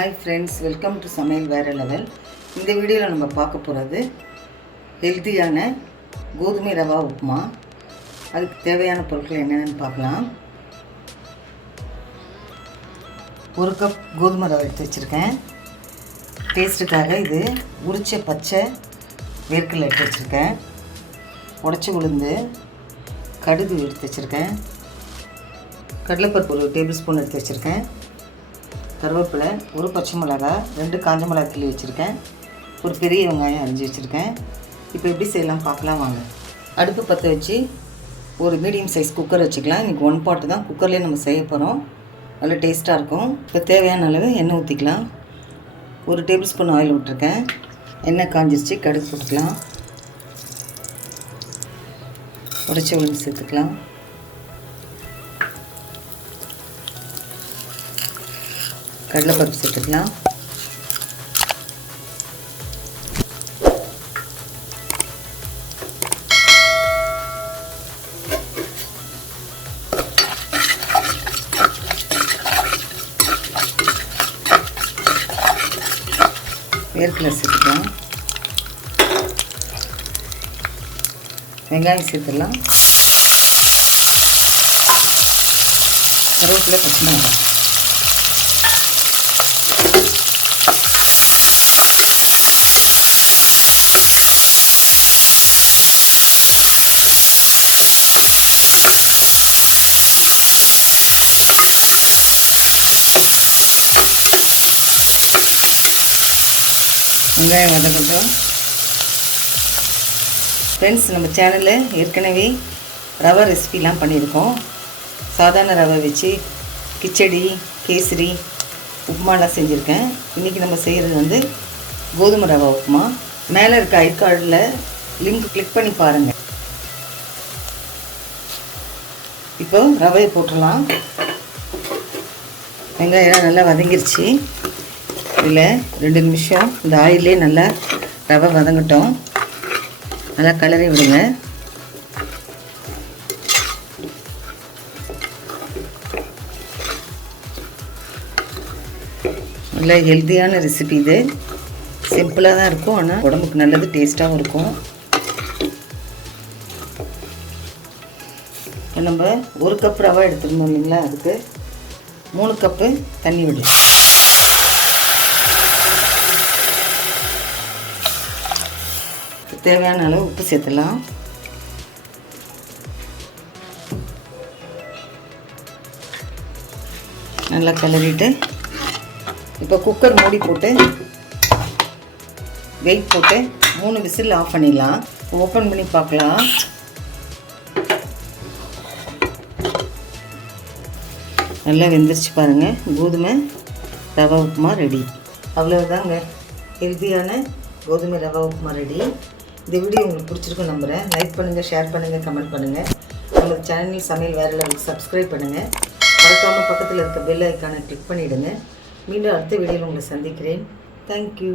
Hi friends, welcome to Samayal Vera Level. இந்த வீடியோல நம்ம பார்க்க போறது ஹெல்தியான கோதுமை ரவா உப்புமா. அதுக்கு தேவையான பொருட்கள் என்னென்னு பார்க்கலாம். 1 கப் கோதுமை ரவை எடுத்து வச்சிருக்கேன். டேஸ்ட்டுக்காக இது உரிச்ச பச்சை வேர்க்கடலை எடுத்து வச்சிருக்கேன். உடைச்ச உளுந்து, கடுகு எடுத்து வச்சிருக்கேன். கடலைப்பருப்பு 1 டேபிள் ஸ்பூன் எடுத்து வச்சிருக்கேன். கருவேப்பிலை, 1 பச்சை மிளகாய், 2 காஞ்ச மிளகாய் கிள்ளி வச்சுருக்கேன். ஒரு பெரிய வெங்காயம் அரிஞ்சு வச்சுருக்கேன். இப்போ எப்படி செய்யலாம் பார்க்கலாம் வாங்க. அடுப்பு பற்ற வச்சு ஒரு மீடியம் சைஸ் குக்கர் வச்சுக்கலாம். இன்றைக்கி 1 பாட்டு தான் குக்கர்லேயே நம்ம செய்ய போகிறோம். நல்லா டேஸ்ட்டாக இருக்கும். இப்போ தேவையான அளவு எண்ணெய் ஊற்றிக்கலாம். 1 டேபிள் ஸ்பூன் ஆயில் விட்டுருக்கேன். எண்ணெய் காஞ்சிருச்சு, கடுகு போட்டுக்கலாம். உடைச்ச உளுந்து சேர்த்துக்கலாம். கடலைப்பருப்பு சேர்த்துக்கலாம். வேர்க்கடலை சேர்த்துக்கலாம். வெங்காயம் சேர்த்துடலாம். கருவேப்பிலை, பச்சை மிளகாய். வெங்காயம் வதக்கட்டும். ஃப்ரெண்ட்ஸ், நம்ம சேனலில் ஏற்கனவே ரவை ரெசிபிலாம் பண்ணியிருக்கோம். சாதாரண ரவை வச்சு கிச்சடி, கேசரி, உப்புமாலாம் செஞ்சுருக்கேன். இன்றைக்கி நம்ம செய்கிறது கோதுமை ரவை உப்புமா. மேலே இருக்க ஐகார்டில் லிங்க் கிளிக் பண்ணி பாருங்கள். இப்போ ரவையை போட்டுடலாம். வெங்காயம் நல்லா வதங்கிருச்சு. இதில் 2 நிமிஷம் இந்த ஆயிலே நல்லா ரவை வதங்கட்டும். நல்லா கலரி விடுங்க. நல்லா ஹெல்த்தியான ரெசிபி இது. சிம்பிளாக தான் இருக்கும், ஆனால் உடம்புக்கு நல்லது, டேஸ்ட்டாகவும் இருக்கும். இப்போ நம்ம 1 கப் ரவை எடுத்துருந்தோம் இல்லைங்களா, அதுக்கு 3 கப்பு தண்ணி விடு. தேவையான அளவு உப்பு சேர்த்துலாம். நல்லா கிளறிட்டு இப்போ குக்கர் மூடி போட்டு வெயிட் போட்டு 3 விசில் ஆஃப் பண்ணிடலாம். ஓப்பன் பண்ணி பார்க்கலாம். நல்லா வெந்துருச்சு பாருங்கள். கோதுமை ரவா உப்புமா ரெடி. அவ்வளோதாங்க, ஹெல்த்தியான கோதுமை ரவா உப்புமா ரெடி. இந்த வீடியோ உங்களுக்கு பிடிச்சிருக்கும் நம்புகிறேன். லைக் பண்ணுங்கள், ஷேர் பண்ணுங்கள், கமெண்ட் பண்ணுங்கள். நம்ம சேனல் சமையல் வேற லெவலுக்கு சப்ஸ்கிரைப் பண்ணுங்கள். மறக்காமல் பக்கத்தில் இருக்க பெல் ஐக்கானை கிளிக் பண்ணிவிடுங்க. மீண்டும் அடுத்த வீடியோவில் உங்களை சந்திக்கிறேன். தேங்க்யூ.